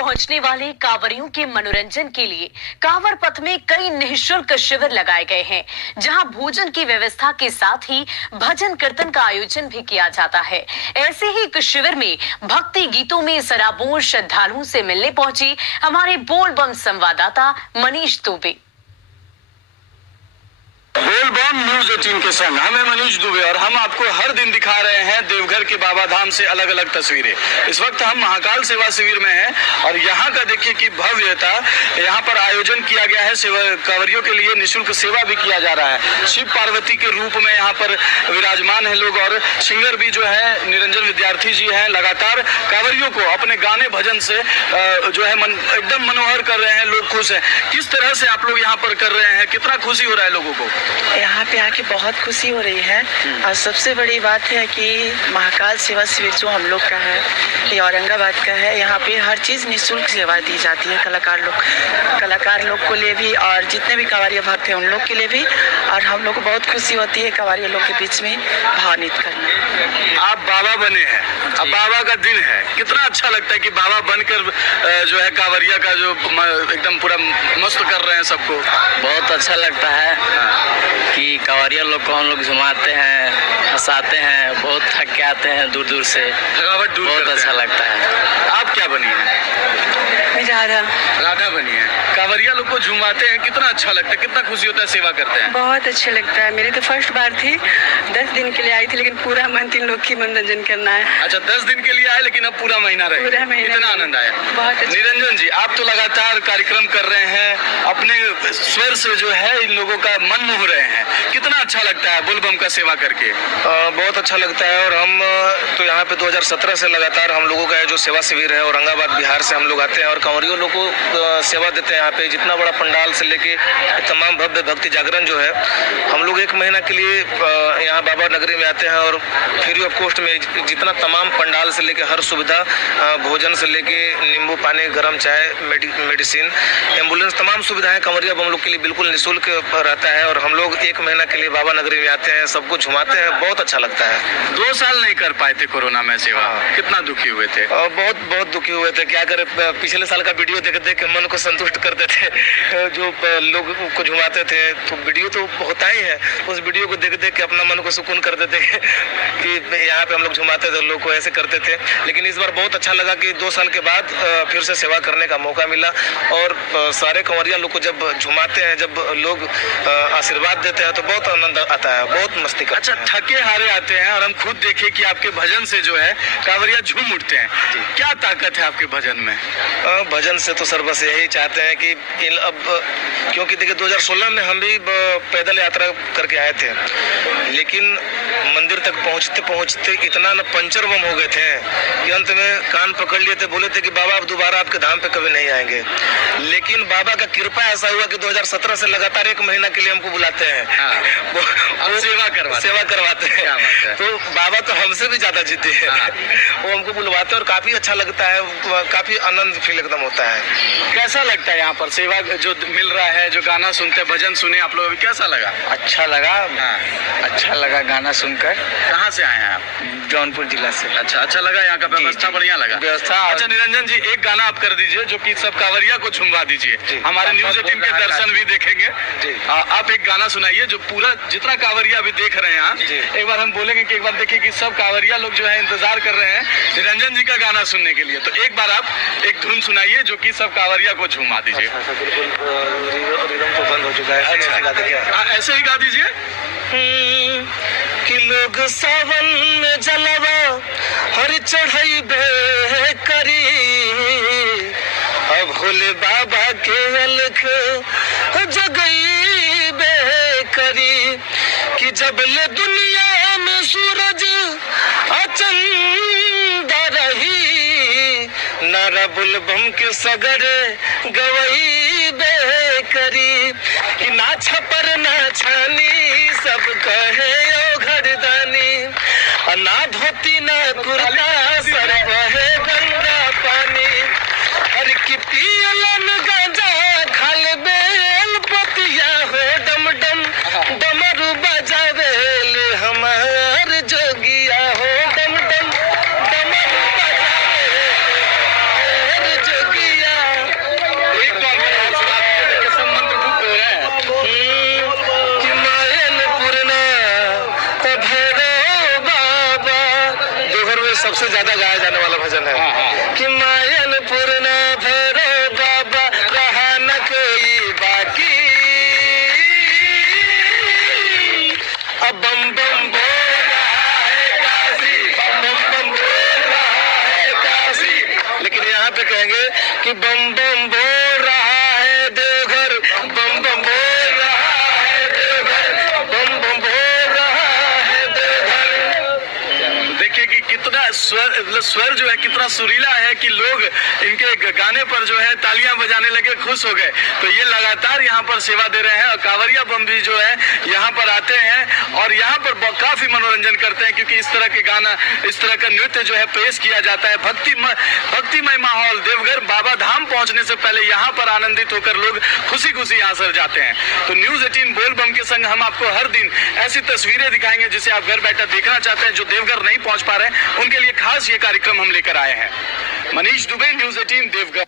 पहुंचने वाले कांवरियों के मनोरंजन के लिए कांवर पथ में कई निःशुल्क शिविर लगाए गए हैं, जहां भोजन की व्यवस्था के साथ ही भजन कीर्तन का आयोजन भी किया जाता है। ऐसे ही एक शिविर में भक्ति गीतों में सराबोर श्रद्धालुओं से मिलने पहुंची हमारे बोल बम संवाददाता मनीष दुबे। बोल बम न्यूज 18 के संग हमें मनीष दुबे और हम आपको हर दिन दिखा रहे हैं देवघर के बाबा धाम से अलग अलग तस्वीरें। इस वक्त हम महाकाल सेवा शिविर में हैं और यहाँ का देखिए कि भव्यता, यहाँ पर आयोजन किया गया है। सेवा कांवरियों के लिए निःशुल्क सेवा भी किया जा रहा है। शिव पार्वती के रूप में यहाँ पर विराजमान है लोग और सिंगर भी जो है निरंजन विद्यार्थी जी हैं, लगातार कांवरियों को अपने गाने भजन से जो है एकदम मनोहर कर रहे हैं। लोग खुश हैं। किस तरह से आप लोग यहाँ पर कर रहे हैं, कितना खुशी हो रहा है लोगों को? यहाँ पे आके बहुत खुशी हो रही है और सबसे बड़ी बात है कि महाकाल सेवा शिविर जो हम लोग का है, ये औरंगाबाद का है। यहाँ पे हर चीज़ निःशुल्क सेवा दी जाती है कलाकार लोग को लिए भी और जितने भी कांवरिया भक्त हैं उन लोग के लिए भी। और हम लोग को बहुत खुशी होती है कांवरिया लोग के बीच में भावनित करना। आप बाबा बने हैं, अब बाबा का दिन है, कितना अच्छा लगता है कि बाबा बनकर जो है कांवरिया का जो एकदम पूरा मस्त कर रहे हैं सबको। बहुत अच्छा लगता है कि कांवरिया लोग को हम लोग घुमाते हैं, हंसाते हैं, बहुत थक के आते हैं दूर दूर से, थकावट दूर बहुत अच्छा लगता है। आप क्या बनी है? राधा बनी है। कांवरिया लोग को झुमाते हैं, कितना अच्छा लगता है, कितना खुशी होता है सेवा करते हैं। बहुत अच्छा लगता है। मेरी तो फर्स्ट बार थी, 10 दिन के लिए आई थी, लेकिन पूरा मंथ इन लोग की मनोरंजन करना है। अच्छा, 10 दिन के लिए आए लेकिन अब पूरा महीना रहे। पूरा महीना। कितना आनंद आया। बहुत अच्छा। निरंजन जी, आप तो लगातार कार्यक्रम कर रहे हैं, अपने स्वर से जो है इन लोगों का मन मोह रहे हैं, कितना अच्छा लगता है बोलबम का सेवा करके? बहुत अच्छा लगता है। और हम तो यहाँ पे 2017 से लगातार हम लोगों का जो सेवा शिविर है औरंगाबाद बिहार से हम लोग आते हैं और कांवरियों लोग को सेवा देते हैं। यहाँ पे जितना बड़ा पंडाल से लेके तमाम भव्य भक्ति जागरण जो है, हम लोग 1 महीना के लिए यहाँ बाबा नगरी में आते हैं और फ्री ऑफ कॉस्ट में जितना तमाम पंडाल से लेके हर सुविधा, भोजन से लेके नींबू पानी, गर्म चाय, मेडिसिन, एम्बुलेंस, तमाम सुविधाएं कांवरिया हम लोग के लिए बिल्कुल निःशुल्क रहता है। और हम लोग 1 महीना के लिए बाबा नगरी में आते हैं, सबको घुमाते हैं, बहुत अच्छा लगता है। 2 साल नहीं कर पाए थे कोरोना में सेवा, कितना दुखी हुए थे? बहुत दुखी हुए थे। क्या करें, पिछले साल का वीडियो देख देख के मन को संतुष्ट करते थे। जो लोग को झुमाते थे तो वीडियो तो होता ही है, उस वीडियो को देख देख के अपना मन को सुकून कर देते कि यहाँ पे हम लोग झुमाते थे, लोग को ऐसे करते थे। लेकिन इस बार बहुत अच्छा लगा कि 2 साल के बाद फिर से सेवा करने का मौका मिला और सारे कंवरिया लोग को जब झुमाते हैं, जब लोग आशीर्वाद देते हैं तो बहुत आनंद आता है, बहुत मस्ती करते हैं। अच्छा, थके हारे आते हैं और हम खुद देखे कि आपके भजन से जो है कांवरिया झूम उठते हैं। क्या ताकत है आपके भजन में? भजन से तो सर बस यही चाहते हैं कि अब, क्योंकि देखिए 2016 में हम भी पैदल यात्रा करके आए थे, लेकिन मंदिर तक पहुंचते पहुंचते इतना न पंचर बम हो गए थे कि अंत में कान पकड़ लिए थे, बोले थे कि बाबा अब दोबारा आपके धाम पे कभी नहीं आएंगे। लेकिन बाबा का कृपा ऐसा हुआ कि 2017 से लगातार 1 महीना के लिए हमको बुलाते हैं। वो सेवा करवाते हैं। तो बाबा तो हमसे भी ज्यादा जीते हैं। वो हमको बुलवाते हैं और काफी अच्छा लगता है, काफी आनंद फील एकदम होता है। कैसा लगता है यहाँ पर सेवा जो मिल रहा है, जो गाना सुनते, भजन सुने आप लोग, कैसा लगा? अच्छा लगा। अच्छा लगा गाना सुनकर। कहाँ से आए हैं आप? जौनपुर जिला से। अच्छा लगा। यहाँ का व्यवस्था बढ़िया लगा? व्यवस्था। अच्छा निरंजन जी, एक गाना आप कर दीजिए जो कि सब कांवरिया को झुमवा दीजिए, हमारे न्यूज 18 के दर्शन भी देखेंगे। आप एक गाना सुनाइए जो पूरा जितना कांवरिया अभी देख रहे हैं यहाँ, एक बार हम बोलेंगे कि एक बार देखिए कि सब कांवरिया लोग जो है इंतजार कर रहे हैं निरंजन जी का गाना सुनने के लिए। तो एक बार आप एक धुन सुनाइए जो कि सब कांवरिया को झुमा दीजिए। रिदम तो बंद हो चुका है। ऐसे ही गा दीजिए। कि लोग सावन में जलवा हर चढ़ाई बे करी, अब भोले बाबा के अलख जगई बे करी, कि जब ले दुनिया में सूरज अचंदा रही, नारा बुलबम के सगरे गवई बे करी, कि ना छपर ना छानी सब कहे ओ घरदानी, ना धोती ना कुर्ता सर बहे गंगा पानी, हर की पियलन गांजा खाल बेल पतिया हो, डम डम डमरू बजावेल हमार जोगिया हो, डम डम डमरू बजावेल जोगिया। सबसे ज्यादा गाया जाने वाला भजन है कि मायन पूर्ण भरो बाबा रहा न कोई बाकी, अब बम बम बोल रहा है काशी, बम बम बोल रहा है काशी। लेकिन यहाँ पे कहेंगे कि बम बम बोल रहा है देवघर, बम बम बोल रहा है देवघर, बम बम बोल रहा है देवघर। देखिए कि कितना स्वर जो है कितना सुरीला है कि लोग इनके गाने पर जो है तालियां बजाने लगे, खुश हो गए। तो ये लगातार यहाँ पर सेवा दे रहे हैं और कांवरिया बम भी जो है यहाँ पर आते हैं और यहाँ पर काफी मनोरंजन करते हैं, क्योंकि इस तरह के गाना, इस तरह का नृत्य जो है पेश किया जाता है। भक्तिमय माहौल। देवघर बाबा धाम पहुंचने से पहले यहाँ पर आनंदित होकर लोग खुशी खुशी यहाँ सर जाते हैं। तो न्यूज 18 बोल बम के संग हम आपको हर दिन ऐसी तस्वीरें दिखाएंगे जिसे आप घर बैठे देखना चाहते हैं। जो देवघर नहीं पहुंच पा रहे हैं उनके लिए खास ये कार्यक्रम हम लेकर आए हैं। मनीष दुबे, न्यूज 18 देवघर।